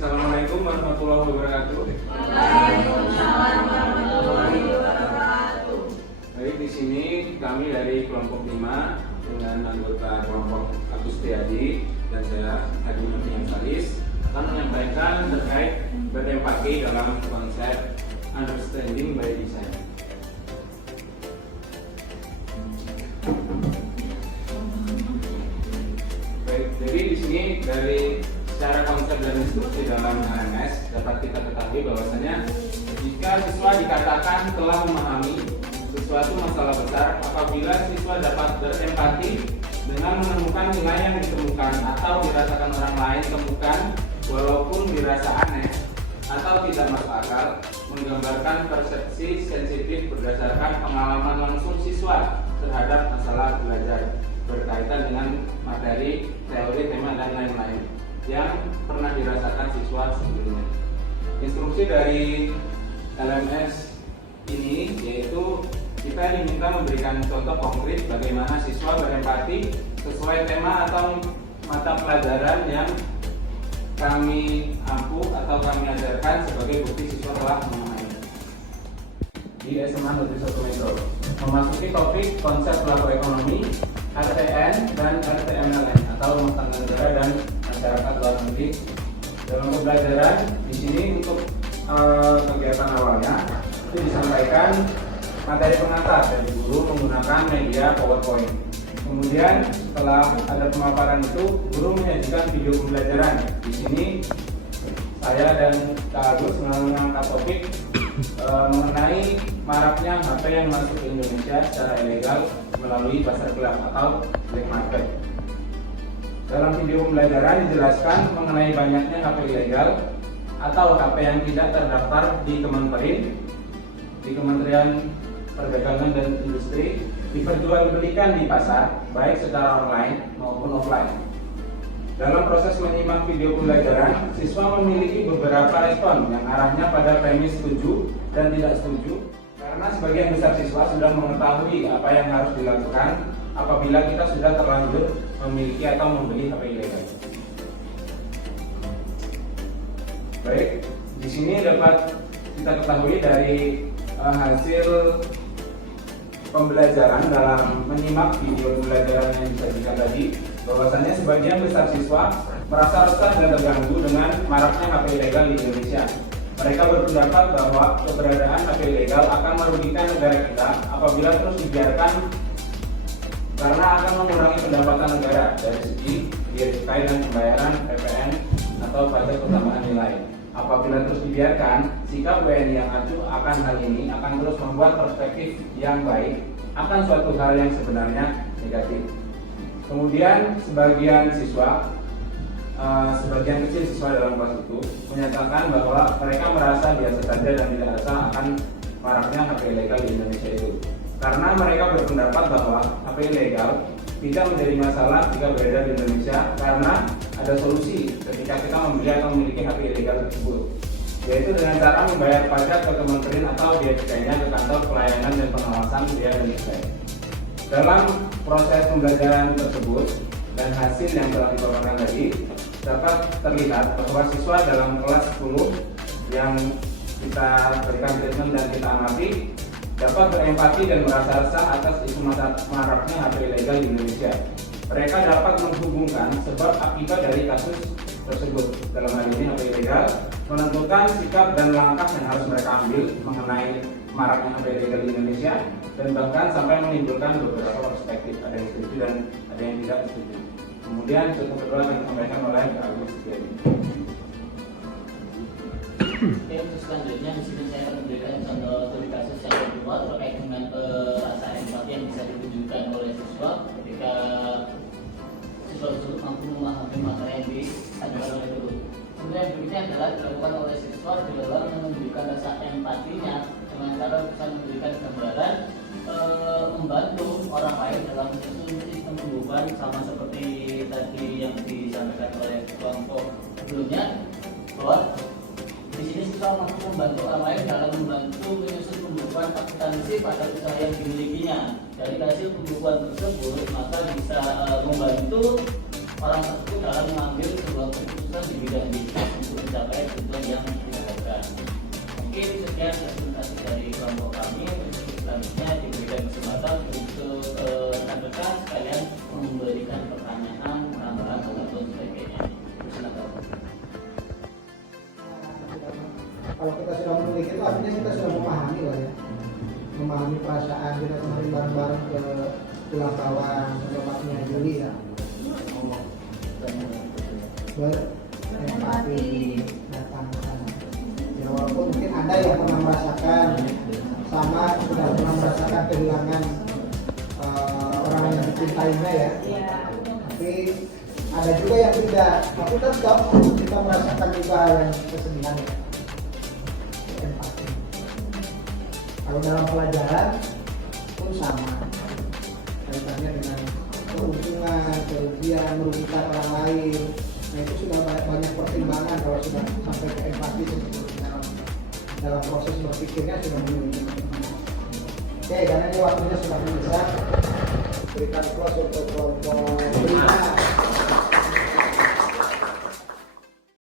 Assalamualaikum warahmatullahi wabarakatuh. Waalaikumsalam warahmatullahi wabarakatuh. Baik, di sini kami dari kelompok 5 dengan anggota kelompok Agus Triadi dan saya Hadi Nurdian Salis akan menyampaikan terkait berempati dalam konsep understanding by design. Baik, jadi di sini dari secara konsep dan instruksi dalam HMS dapat kita ketahui bahwasanya jika siswa dikatakan telah memahami suatu masalah besar apabila siswa dapat berempati dengan menemukan nilai yang ditemukan atau dirasakan orang lain temukan walaupun dirasa aneh atau tidak masuk akal, menggambarkan persepsi sensitif berdasarkan pengalaman langsung siswa terhadap masalah belajar berkaitan dengan materi, teori, tema, dan lain-lain yang pernah dirasakan siswa sebelumnya. Instruksi dari LMS ini yaitu kita diminta memberikan contoh konkret bagaimana siswa berempati sesuai tema atau mata pelajaran yang kami ampu atau kami ajarkan sebagai bukti siswa telah memahami. Di SMA Negeri 1 Metro memasuki topik konsep pelaku ekonomi, RTN dan RTMLN atau rumah tangga negara dan masyarakat luar negeri. Dalam pembelajaran di sini untuk kegiatan awalnya itu disampaikan materi pengantar dari guru menggunakan media PowerPoint. Kemudian setelah ada pemaparan itu, guru menyajikan video pembelajaran. Di sini saya dan Kak Agus mengangkat topik mengenai maraknya HP yang masuk ke Indonesia secara ilegal melalui pasar gelap atau black market. Dalam video pembelajaran dijelaskan mengenai banyaknya HP ilegal atau HP yang tidak terdaftar di Kementerian Perdagangan dan Industri diperjualbelikan di pasar baik secara online maupun offline. Dalam proses menyimak video pembelajaran, siswa memiliki beberapa respon yang arahnya pada premis setuju dan tidak setuju karena sebagian besar siswa sudah mengetahui apa yang harus dilakukan apabila kita sudah terlanjur memiliki atau membeli HP ilegal. Baik, di sini dapat kita ketahui dari hasil pembelajaran dalam menyimak video pembelajaran yang disajikan tadi, bahwasannya sebagian besar siswa merasa resah dan terganggu dengan maraknya HP ilegal di Indonesia. Mereka berpendapat bahwa keberadaan HP ilegal akan merugikan negara kita apabila terus dibiarkan karena akan mengurangi pendapatan negara dari segi biaya cukai dan pembayaran PPN atau pajak pertambahan nilai. Apabila terus dibiarkan, sikap WNI yang acuh akan hal ini akan terus membuat perspektif yang baik akan suatu hal yang sebenarnya negatif. Kemudian sebagian kecil siswa dalam kelas itu menyatakan bahwa mereka merasa biasa saja dan tidak resah akan maraknya HP ilegal di Indonesia itu. Karena mereka berpendapat bahwa HP ilegal tidak menjadi masalah jika beredar di Indonesia karena ada solusi ketika kita membeli atau memiliki HP ilegal tersebut, yaitu dengan cara membayar pajak ke kementerian atau biaya cukainya ke kantor pelayanan dan pengawasan biaya dan cukai. Dalam proses pembelajaran tersebut dan hasil yang telah dipaparkan tadi dapat terlihat bahwa siswa dalam kelas 10 yang kita berikan treatment dan kita amati dapat berempati dan merasa resah atas isu maraknya HP ilegal di Indonesia. Mereka dapat menghubungkan sebab akibat dari kasus tersebut, dalam hal ini HP ilegal, menentukan sikap dan langkah yang harus mereka ambil mengenai maraknya HP ilegal di Indonesia, dan bahkan sampai menimbulkan beberapa perspektif, ada yang setuju dan ada yang tidak setuju. Kemudian contoh kedua yang disampaikan oleh Kak Agus Triadi. Oke, untuk selanjutnya di sini saya akan memberikan contoh studi kasus yang kedua terkait dengan rasa empati yang bisa ditunjukkan oleh siswa ketika siswa tersebut mampu memahami materi yang diajarkan oleh guru. Kemudian berikutnya adalah dilakukan oleh siswa di dalam menunjukkan rasa empatinya dengan cara bisa memberikan gambaran membantu orang lain dalam sistem pembukuan sama seperti tadi yang disampaikan oleh kelompok sebelumnya, bahwa di sini siswa mampu membantu orang lain dalam membantu menyusun pembukuan akuntansi pada usaha yang dimilikinya. Dari hasil pembukuan tersebut maka bisa membantu orang tersebut dalam mengambil sebuah keputusan di bidang bisnis untuk mencapai tujuan yang diharapkan. Mungkin sekian presentasi dari kelompok kami. Selanjutnya diberikan kesempatan untuk rekan-rekan sekalian memberikan pertanyaan, tambahan ataupun sebagainya. Silakan. Kalau kita sudah memiliki itu artinya kita sudah memahami lah ya, memahami perasaan kita kemarin bareng-bareng ke Pulau Bawang tempatnya Juli ya, berempati datang ke sana. Ya walaupun mungkin ada yang pernah merasakan sama sudah pernah merasakan kehilangan orang yang dicintainya ya, tapi ada juga yang tidak, tapi tetap kita merasakan juga yang kesedihan ya. Empati. Kalau dalam pelajaran pun sama kaitannya dengan keuntungan, kerugian, merugikan orang lain. Nah itu sudah banyak pertimbangan kalau sudah sampai ke empati dalam proses berpikirnya sudah memiliki. Oke, karena ini waktunya sudah bisa berikan close untuk kelompok